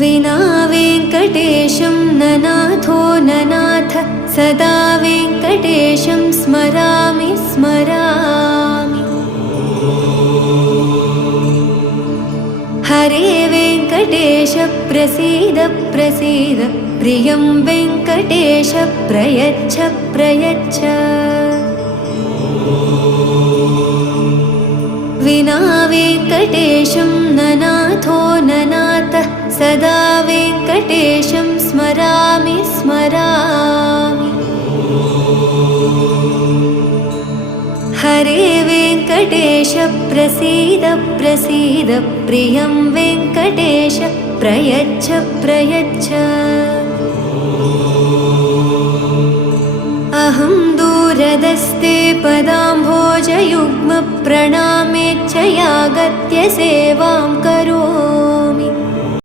विना वेङ्कटेशं ननाथो ननाथ सदा वेङ्कटेशं स्मरामि स्मरामि। हरे वेङ्कटेश प्रसीद प्रसीद प्रियं वेङ्कटेश प्रयच्छ प्रयच्छ। विना वेङ्कटेशं ननाथो ननाथ सदा वेङ्कटेशं स्मरामि स्मरामि। हरे वेङ्कटेश प्रसीद प्रसीद प्रियं वेङ्कटेश प्रयच्छ प्रयच्छ। अहं दूरदस्ते पदाम्भोजयुग्म प्रणामेच्छयागत्य सेवां करोमि।